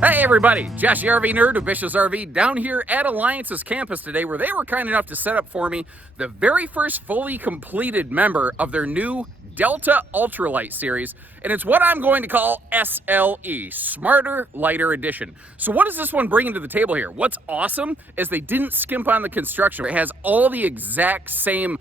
Hey everybody, Josh the RV Nerd of Bish's RV down here at Alliance's campus today, where they were kind enough to set up for me the very first fully completed member of their new Delta Ultralite series, and it's what I'm going to call SLE, Smarter Lighter Edition. So what is this one bringing to the table here? What's awesome is they didn't skimp on the construction. It has all the exact same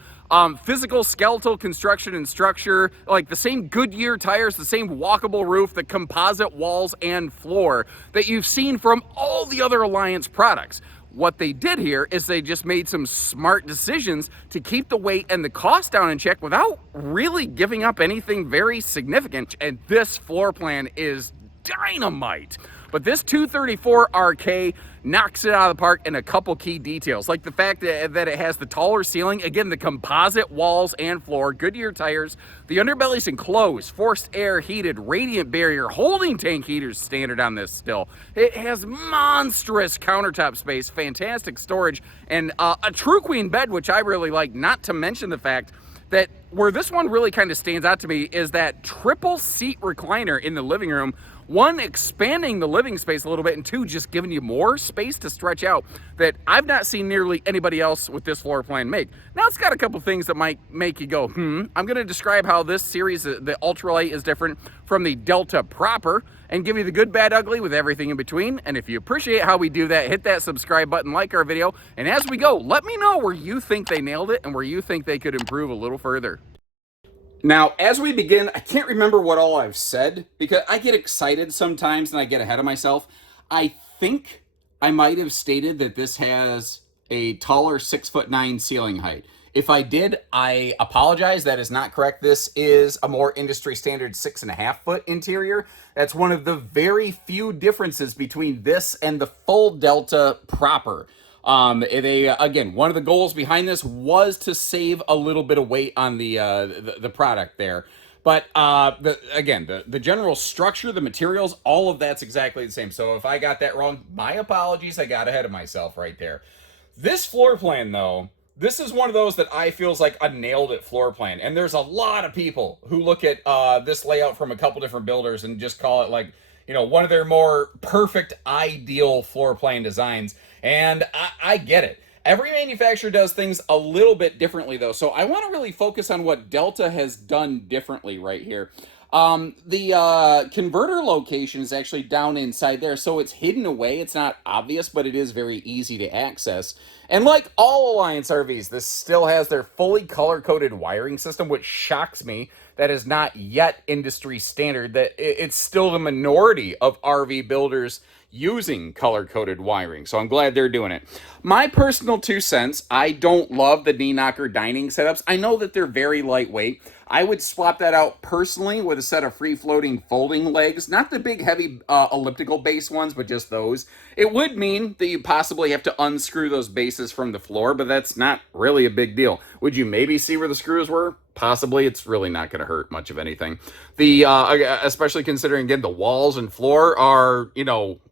physical, skeletal construction and structure, like the same Goodyear tires, the same walkable roof, the composite walls and floor that you've seen from all the other Alliance products. What they did here is they just made some smart decisions to keep the weight and the cost down in check without really giving up anything very significant. And this floor plan is dynamite. But this 234 RK knocks it out of the park in a couple key details, like the fact that it has the taller ceiling, again, the composite walls and floor, Goodyear tires, the underbelly's enclosed, forced air heated, radiant barrier, holding tank heaters standard on this still. It has monstrous countertop space, fantastic storage, and a true queen bed, which I really like, not to mention the fact that where this one really kind of stands out to me is that triple seat recliner in the living room. One, expanding the living space a little bit, and two, just giving you more space to stretch out that I've not seen nearly anybody else with this floor plan make. Now, it's got a couple things that might make you go, I'm going to describe how this series, the Ultralite, is different from the Delta proper, and give you the good, bad, ugly with everything in between. And if you appreciate how we do that, hit that subscribe button, like our video, and as we go, let me know where you think they nailed it and where you think they could improve a little further. Now, as we begin, I can't remember what all I've said because I get excited sometimes and I get ahead of myself. I think I might have stated that this has a taller 6'9" ceiling height. If I did, I apologize. That is not correct. This is a more industry standard 6.5 foot interior. That's one of the very few differences between this and the full Delta proper. Again, one of the goals behind this was to save a little bit of weight on the product there. But the general structure, the materials, all of that's exactly the same. So if I got that wrong, my apologies. I got ahead of myself right there. This floor plan, though, this is one of those that I feels like a nailed it floor plan. And there's a lot of people who look at this layout from a couple different builders and just call it like, you know, one of their more perfect, ideal floor plan designs. And I get it. Every manufacturer does things a little bit differently, though. So I want to really focus on what Delta has done differently right here. The converter location is actually down inside there, so it's hidden away. It's not obvious, but it is very easy to access. And like all Alliance RVs, this still has their fully color-coded wiring system, which shocks me. That is not yet industry standard. That it's still the minority of RV builders using color-coded wiring, so I'm glad they're doing it. My personal 2 cents, I don't love the knee knocker dining setups. I know that they're very lightweight. I would swap that out personally with a set of free-floating folding legs, not the big heavy elliptical base ones, but just those. It would mean that you possibly have to unscrew those bases from the floor, but that's not really a big deal. Would you maybe see where the screws were? Possibly. It's really not going to hurt much of anything. Especially considering, again, the walls and floor are,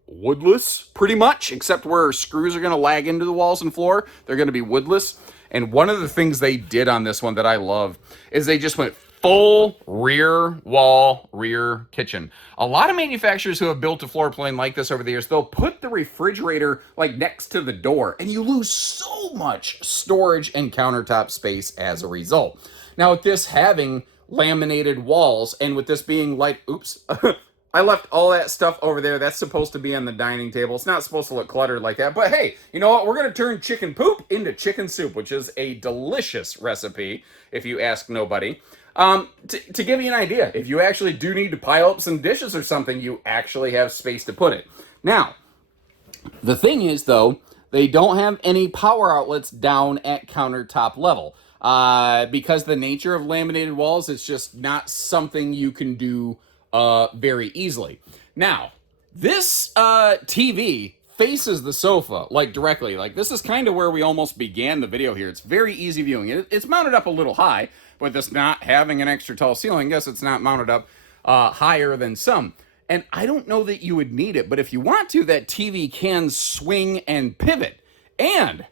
woodless pretty much, except where screws are going to lag into the walls and floor. They're going to be woodless. And one of the things they did on this one that I love is they just went full rear wall, rear kitchen. A lot of manufacturers who have built a floor plan like this over the years, they'll put the refrigerator like next to the door, and you lose so much storage and countertop space as a result. Now, with this having laminated walls, and with this being like, oops, I left all that stuff over there. That's supposed to be on the dining table. It's not supposed to look cluttered like that. But hey, you know what? We're going to turn chicken poop into chicken soup, which is a delicious recipe, if you ask nobody. To give you an idea, if you actually do need to pile up some dishes or something, you actually have space to put it. Now, the thing is, though, they don't have any power outlets down at countertop level. Because the nature of laminated walls, it's just not something you can do very easily. Now, this TV faces the sofa, like directly. Like, this is kind of where we almost began the video here. It's very easy viewing. It's mounted up a little high, but this not having an extra tall ceiling, I guess it's not mounted up higher than some. And I don't know that you would need it, but if you want to, that TV can swing and pivot. And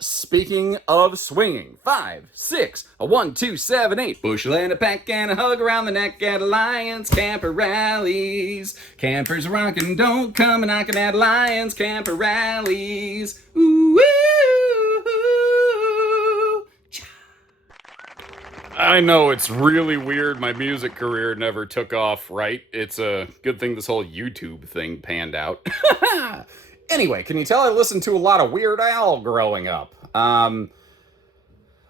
Speaking of swinging, 5, 6, a 1, 2, 7, 8. Bushel and a pack and a hug around the neck at Alliance Camper Rallies. Campers rockin', don't come a knockin' at Alliance Camper Rallies. Ooh, ooh, ooh. I know it's really weird my music career never took off, right? It's a good thing this whole YouTube thing panned out. Anyway, can you tell I listened to a lot of Weird Al growing up? A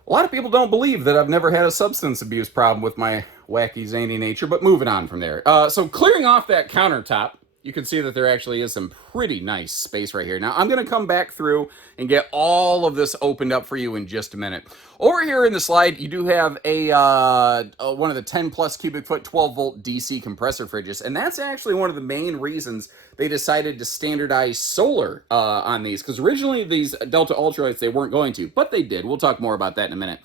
lot of people don't believe that I've never had a substance abuse problem with my wacky, zany nature, but moving on from there. So clearing off that countertop, you can see that there actually is some pretty nice space right here. Now, I'm going to come back through and get all of this opened up for you in just a minute. Over here in the slide, you do have one of the 10 plus cubic foot 12 volt DC compressor fridges, and that's actually one of the main reasons they decided to standardize solar on these, because originally these Delta Ultralites, they weren't going to, but they did. We'll talk more about that in a minute.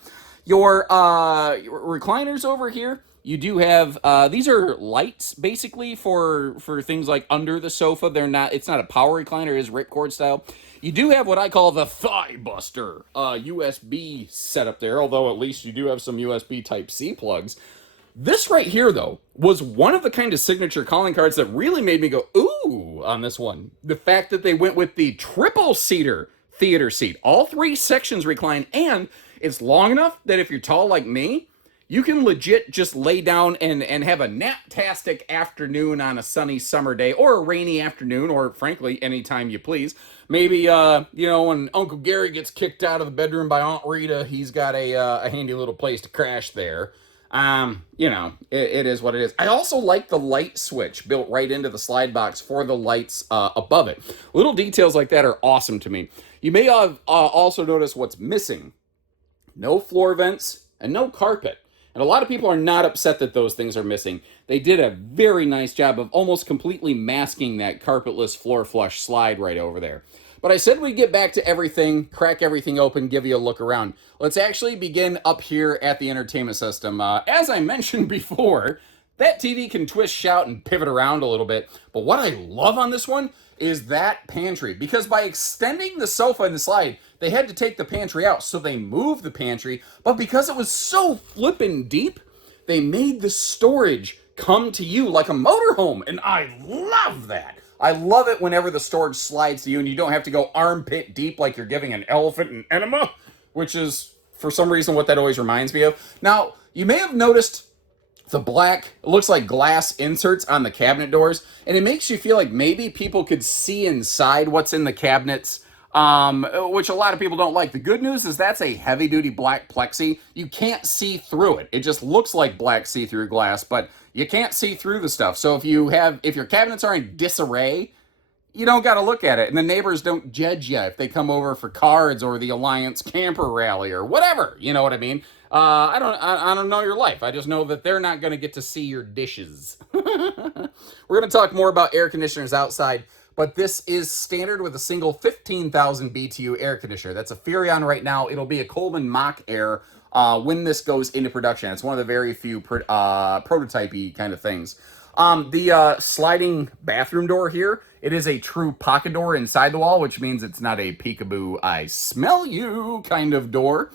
Your recliners over here, you do have, these are lights, basically, for things like under the sofa. It's not a power recliner, it is ripcord style. You do have what I call the Thigh Buster USB setup there, although at least you do have some USB Type-C plugs. This right here, though, was one of the kind of signature calling cards that really made me go, ooh, on this one. The fact that they went with the triple-seater theater seat. All 3 sections recline, and it's long enough that if you're tall like me, you can legit just lay down and have a nap-tastic afternoon on a sunny summer day, or a rainy afternoon, or frankly, anytime you please. Maybe, when Uncle Gary gets kicked out of the bedroom by Aunt Rita, he's got a handy little place to crash there. It is what it is. I also like the light switch built right into the slide box for the lights above it. Little details like that are awesome to me. You may have also noticed what's missing. No floor vents and no carpet. And a lot of people are not upset that those things are missing. They did a very nice job of almost completely masking that carpetless floor flush slide right over there. But I said we'd get back to everything, crack everything open, give you a look around. Let's actually begin up here at the entertainment system. As I mentioned before, that TV can twist, shout, and pivot around a little bit. But what I love on this one is that pantry. Because by extending the sofa and the slide, they had to take the pantry out. So they moved the pantry. But because it was so flippin' deep, they made the storage come to you like a motorhome. And I love that. I love it whenever the storage slides to you and you don't have to go armpit deep like you're giving an elephant an enema, which is, for some reason, what that always reminds me of. Now, you may have noticed the black, it looks like glass inserts on the cabinet doors, and it makes you feel like maybe people could see inside what's in the cabinets, which a lot of people don't like. The good news is that's a heavy-duty black plexi. You can't see through it. It just looks like black see-through glass, but you can't see through the stuff. So if your cabinets are in disarray, you don't got to look at it, and the neighbors don't judge you if they come over for cards or the Alliance Camper Rally or whatever. You know what I mean? I don't know your life. I just know that they're not going to get to see your dishes. We're going to talk more about air conditioners outside, but this is standard with a single 15,000 BTU air conditioner. That's a Furrion right now. It'll be a Coleman Mach Air when this goes into production. It's one of the very few prototype-y kind of things. The sliding bathroom door here, it is a true pocket door inside the wall, which means it's not a peekaboo, I smell you kind of door.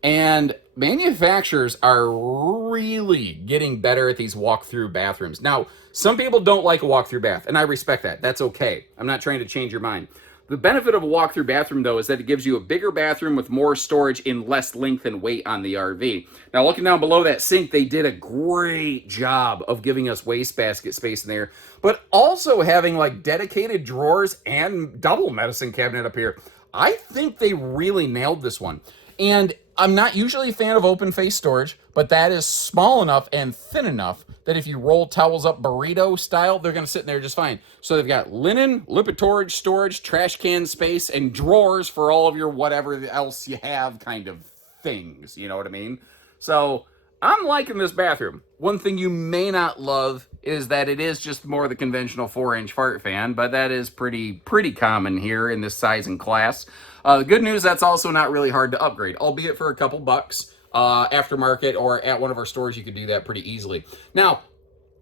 And manufacturers are really getting better at these walk-through bathrooms. Now, some people don't like a walk-through bath, and I respect that. That's okay. I'm not trying to change your mind. The benefit of a walk-through bathroom, though, is that it gives you a bigger bathroom with more storage in less length and weight on the RV. Now, looking down below that sink, they did a great job of giving us wastebasket space in there, but also having, like, dedicated drawers and double medicine cabinet up here. I think they really nailed this one. And I'm not usually a fan of open face storage, but that is small enough and thin enough that if you roll towels up burrito style, they're going to sit in there just fine. So they've got linen, lipitorage storage, trash can space, and drawers for all of your whatever else you have kind of things. You know what I mean? So I'm liking this bathroom. One thing you may not love is that it is just more the conventional 4-inch fart fan, but that is pretty common here in this size and class. The good news, that's also not really hard to upgrade, albeit for a couple bucks aftermarket or at one of our stores, you could do that pretty easily. Now,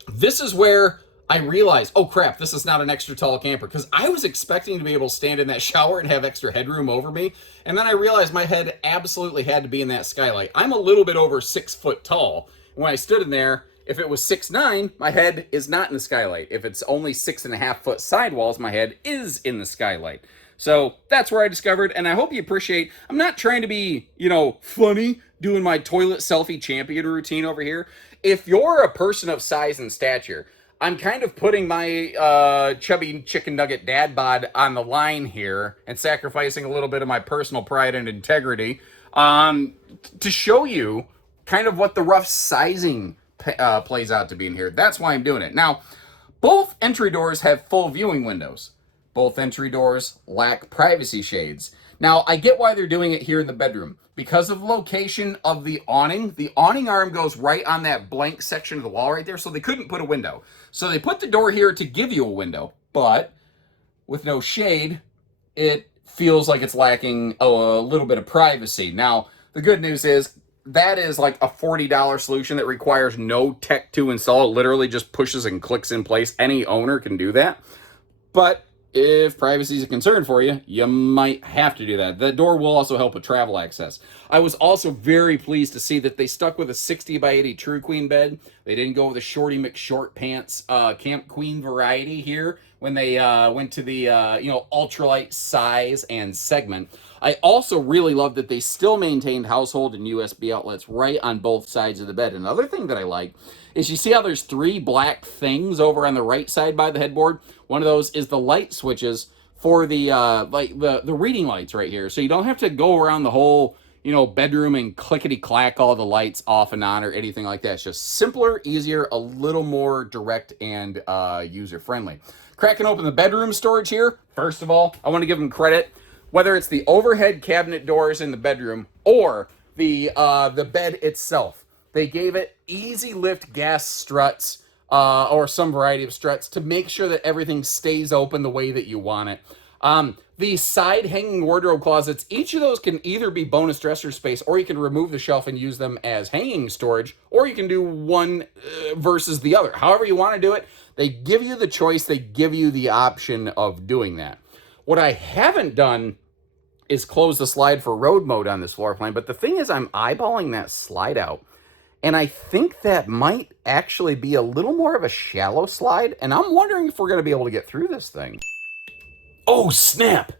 this is where I realized, oh crap, this is not an extra tall camper, because I was expecting to be able to stand in that shower and have extra headroom over me, and then I realized my head absolutely had to be in that skylight. I'm a little bit over 6 foot tall. When I stood in there, if it was 6'9", my head is not in the skylight. If it's only 6.5 foot sidewalls, my head is in the skylight. So that's where I discovered, and I hope you appreciate, I'm not trying to be, funny, doing my toilet selfie champion routine over here. If you're a person of size and stature, I'm kind of putting my chubby chicken nugget dad bod on the line here and sacrificing a little bit of my personal pride and integrity to show you kind of what the rough sizing plays out to be in here. That's why I'm doing it. Now, both entry doors have full viewing windows. Both entry doors lack privacy shades. Now, I get why they're doing it here in the bedroom. Because of the location of the awning arm goes right on that blank section of the wall right there, so they couldn't put a window. So they put the door here to give you a window, but with no shade, it feels like it's lacking a little bit of privacy. Now, the good news is that is like a $40 solution that requires no tech to install. It literally just pushes and clicks in place. Any owner can do that. But if privacy is a concern for you, you might have to do that. The door will also help with travel access. I was also very pleased to see that they stuck with a 60 by 80 True Queen bed. They didn't go with a Shorty McShort Pants Camp Queen variety here when they went to the ultralight size and segment. I also really love that they still maintained household and USB outlets right on both sides of the bed. Another thing that I like is you see how there's 3 black things over on the right side by the headboard? One of those is the light switches for the the reading lights right here. So you don't have to go around the whole bedroom and clickety-clack all the lights off and on or anything like that. It's just simpler, easier, a little more direct and user-friendly. Cracking open the bedroom storage here, first of all, I want to give them credit. Whether it's the overhead cabinet doors in the bedroom or the bed itself, they gave it easy lift gas struts or some variety of struts to make sure that everything stays open the way that you want it. The side hanging wardrobe closets, each of those can either be bonus dresser space, or you can remove the shelf and use them as hanging storage, or you can do one versus the other. However you want to do it, they give you the choice, they give you the option of doing that. What I haven't done is close the slide for road mode on this floor plan, but the thing is I'm eyeballing that slide out, and I think that might actually be a little more of a shallow slide, and I'm wondering if we're going to be able to get through this thing. Oh, snap!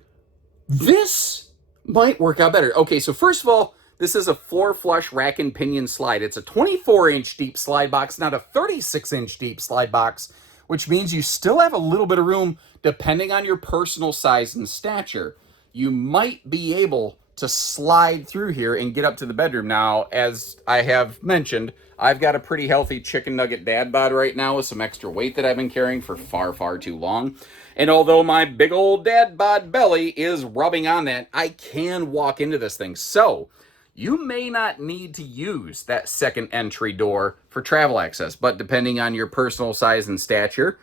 This might work out better. Okay, so first of all, this is a floor flush rack and pinion slide. It's a 24-inch deep slide box, not a 36-inch deep slide box, which means you still have a little bit of room depending on your personal size and stature. You might be able to slide through here and get up to the bedroom. Now, as I have mentioned, I've got a pretty healthy chicken nugget dad bod right now with some extra weight that I've been carrying for far, far too long. And although my big old dad bod belly is rubbing on that, I can walk into this thing. So you may not need to use that second entry door for travel access, but depending on your personal size and stature,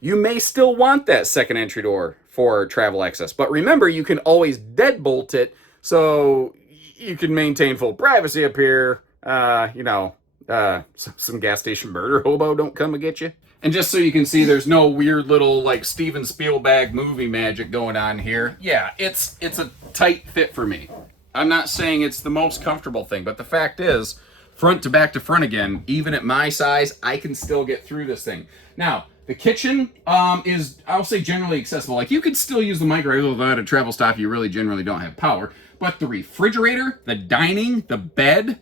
you may still want that second entry door for travel access. But remember, you can always deadbolt it so you can maintain full privacy up here. Some gas station murder hobo don't come and get you. And just so you can see, there's no weird little like Steven Spielberg movie magic going on here. Yeah, it's a tight fit for me. I'm not saying it's the most comfortable thing, but the fact is, front to back to front again, even at my size, I can still get through this thing. Now, the kitchen is, I'll say, generally accessible. Like, you could still use the microwave without a travel stop. You really generally don't have power. But the refrigerator, the dining, the bed,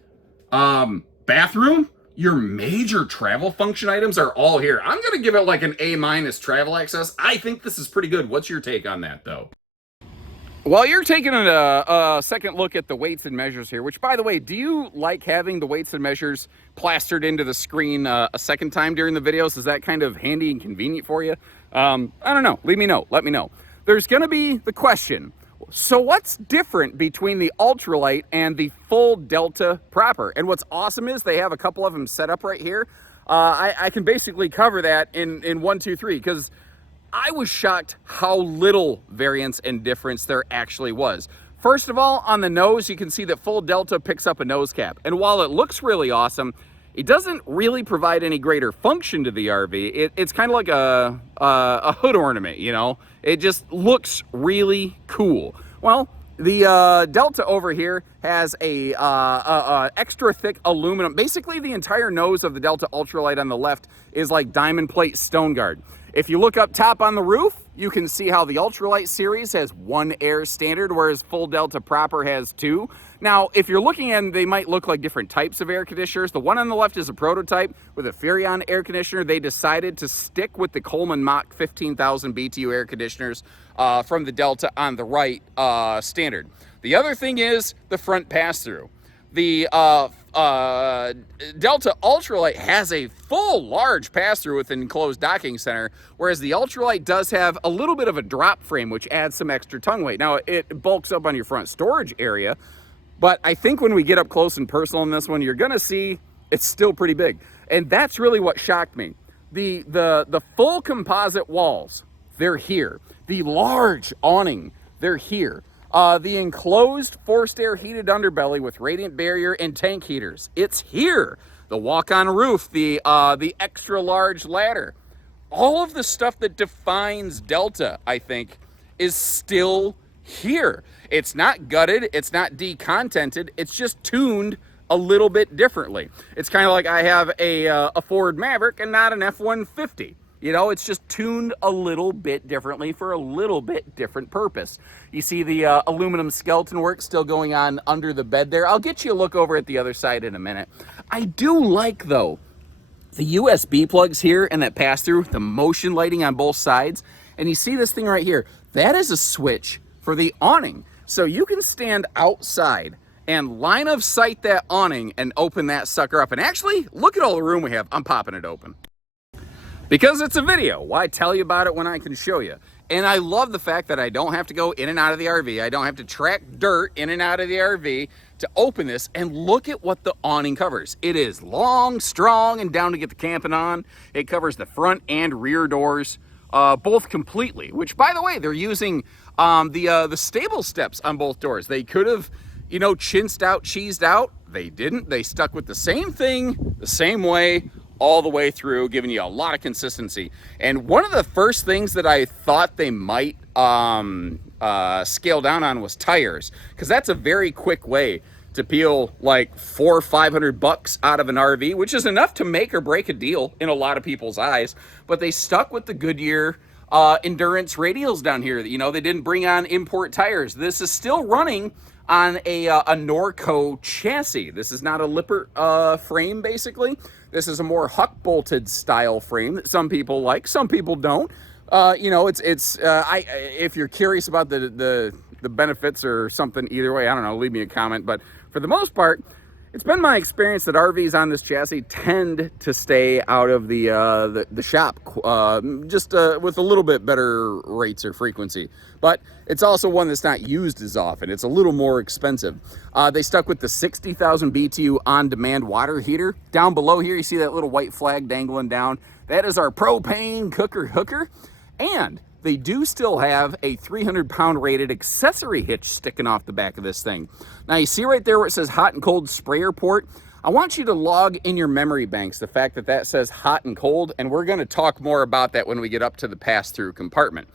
bathroom, your major travel function items are all here. I'm going to give it like an A- travel access. I think this is pretty good. What's your take on that, though? While you're taking a second look at the weights and measures here, which, by the way, do you like having the weights and measures plastered into the screen a second time during the videos? Is that kind of handy and convenient for you? I don't know. Let me know. There's going to be the question, so what's different between the Ultralite and the full Delta proper? And what's awesome is they have a couple of them set up right here. I can basically cover that in 1, 2, 3, because I was shocked how little variance and difference there actually was. First of all, on the nose, you can see that full Delta picks up a nose cap. And while it looks really awesome, It doesn't really provide any greater function to the RV. It's kind of like a hood ornament, you know? It just looks really cool. Well, the Delta over here has a extra thick aluminum. Basically, the entire nose of the Delta Ultralite on the left is like diamond plate stone guard. If you look up top on the roof, you can see how the Ultralite series has one air standard, whereas full Delta proper has two. Now, if you're looking at them, they might look like different types of air conditioners. The one on the left is a prototype with a Furrion air conditioner. They decided to stick with the Coleman Mach 15,000 BTU air conditioners from the Delta on the right standard. The other thing is the front pass-through. The Delta Ultralite has a full large pass-through with an enclosed docking center, whereas the Ultralite does have a little bit of a drop frame, which adds some extra tongue weight. Now, it bulks up on your front storage area, but I think when we get up close and personal in this one, you're gonna see it's still pretty big. And that's really what shocked me. The full composite walls, they're here. The large awning, they're here. The enclosed forced air heated underbelly with radiant barrier and tank heaters, it's here. The walk-on roof, the extra large ladder, all of the stuff that defines Delta, I think, is still here. It's not gutted, it's not decontented, it's just tuned a little bit differently. It's kind of like I have a Ford Maverick and not an F-150. You know, it's just tuned a little bit differently for a little bit different purpose. You see the aluminum skeleton work still going on under the bed there. I'll get you a look over at the other side in a minute. I do like, though, the USB plugs here and that pass-through, the motion lighting on both sides. And you see this thing right here. That is a switch for the awning. So you can stand outside and line of sight that awning and open that sucker up. And actually, look at all the room we have. I'm popping it open. Because it's a video, why tell you about it when I can show you? And I love the fact that I don't have to go in and out of the RV. I don't have to track dirt in and out of the RV to open this, and look at what the awning covers. It is long, strong, and down to get the camping on. It covers the front and rear doors, both completely, which, by the way, they're using the stable steps on both doors. They could have, you know, cheesed out. They didn't. They stuck with the same thing, the same way, all the way through, giving you a lot of consistency. And one of the first things that I thought they might scale down on was tires, because that's a very quick way to peel like $400 or $500 out of an RV, which is enough to make or break a deal in a lot of people's eyes. But they stuck with the Goodyear endurance radials down here. You know, they didn't bring on import tires. This is still running on a Norco chassis. This is not a Lippert frame, basically. This is a more huck-bolted style frame that some people like, some people don't. You know, if you're curious about the benefits or something, either way, I don't know, leave me a comment. But for the most part, it's been my experience that RVs on this chassis tend to stay out of the shop just with a little bit better rates or frequency. But it's also one that's not used as often. It's a little more expensive. They stuck with the 60,000 BTU on-demand water heater. Down below here, you see that little white flag dangling down. That is our propane cooker hooker. And they do still have a 300-pound rated accessory hitch sticking off the back of this thing. Now, you see right there where it says hot and cold sprayer port? I want you to log in your memory banks the fact that that says hot and cold, and we're going to talk more about that when we get up to the pass-through compartment.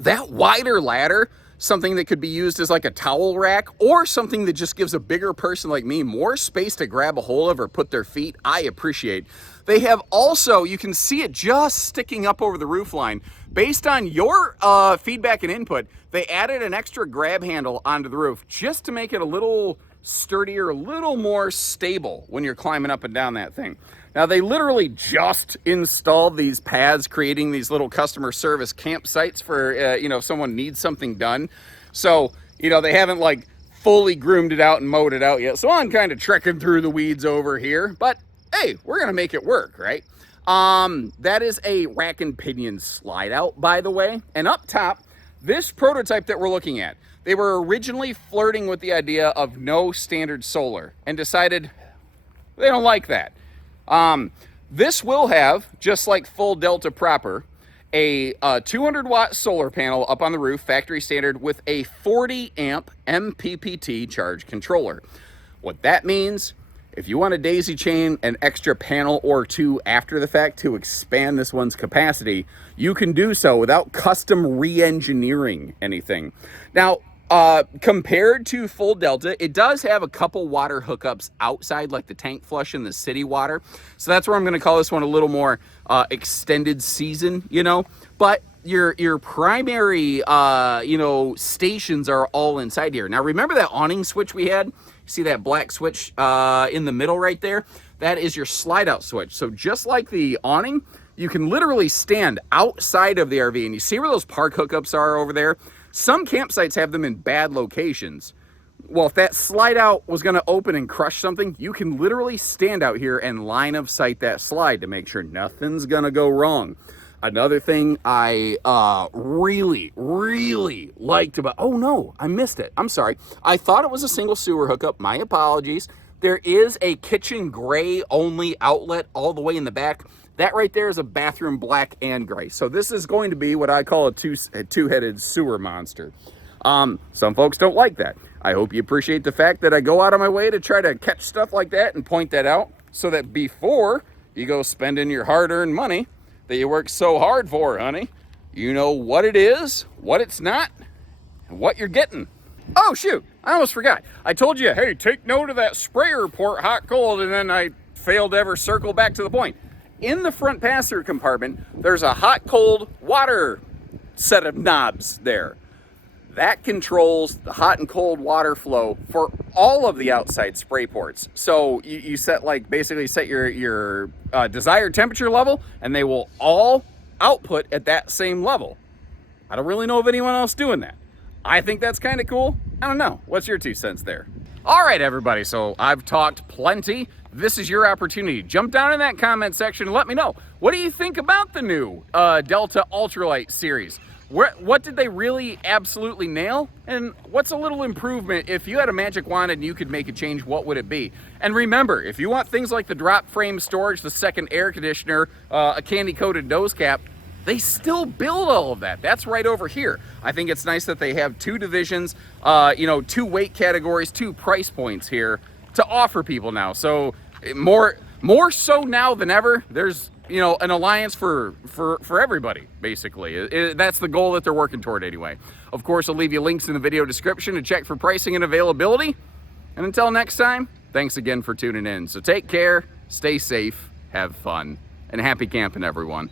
That wider ladder, something that could be used as like a towel rack, or something that just gives a bigger person like me more space to grab a hold of or put their feet, I appreciate. They have also, you can see it just sticking up over the roof line. Based on your feedback and input, they added an extra grab handle onto the roof just to make it a little sturdier, a little more stable when you're climbing up and down that thing. Now, they literally just installed these pads, creating these little customer service campsites for, you know, if someone needs something done. So, you know, they haven't like fully groomed it out and mowed it out yet. So I'm kind of trekking through the weeds over here, but hey, we're going to make it work, right? That is a rack and pinion slide out, by the way. And up top, this prototype that we're looking at, they were originally flirting with the idea of no standard solar and decided they don't like that. This will have, just like full Delta proper, a 200-watt solar panel up on the roof, factory standard, with a 40-amp MPPT charge controller. What that means If you want to daisy chain an extra panel or two after the fact to expand this one's capacity, you can do so without custom re-engineering anything. Now, compared to full Delta, it does have a couple water hookups outside, like the tank flush and the city water. So that's where I'm going to call this one a little more extended season, you know. But your primary, you know, stations are all inside here. Now, remember that awning switch we had? See that black switch in the middle right there? That is your slide out switch. So just like the awning, you can literally stand outside of the RV, and you see where those park hookups are over there? Some campsites have them in bad locations. Well, if that slide out was going to open and crush something, you can literally stand out here and line of sight that slide to make sure nothing's going to go wrong. Another thing I really liked about, oh no, I missed it. I'm sorry. I thought it was a single sewer hookup. My apologies. There is a kitchen gray only outlet all the way in the back. That right there is a bathroom black and gray. So this is going to be what I call a two-headed sewer monster. Some folks don't like that. I hope you appreciate the fact that I go out of my way to try to catch stuff like that and point that out so that before you go spending your hard-earned money that you work so hard for, honey, you know what it is, what it's not, and what you're getting. Oh, shoot, I almost forgot. I told you, hey, take note of that sprayer port, hot, cold, and then I failed to ever circle back to the point. In the front passenger compartment, there's a hot, cold water set of knobs there. That controls the hot and cold water flow for all of the outside spray ports. So you set, like, basically set your desired temperature level, and they will all output at that same level. I don't really know of anyone else doing that. I think that's kind of cool. I don't know. What's your 2 cents there? All right, everybody. So I've talked plenty. This is your opportunity. Jump down in that comment section and let me know. What do you think about the new Delta Ultralite series? What did they really absolutely nail? And what's a little improvement? If you had a magic wand and you could make a change, what would it be? And remember, if you want things like the drop frame storage, the second air conditioner, a candy-coated nose cap, they still build all of that. That's right over here. I think it's nice that they have 2 divisions, you know, 2 weight categories, 2 price points here to offer people now. So more so now than ever, there's, you know, an alliance for everybody, basically. That's the goal that they're working toward anyway. Of course, I'll leave you links in the video description to check for pricing and availability. And until next time, thanks again for tuning in. So take care, stay safe, have fun, and happy camping, everyone.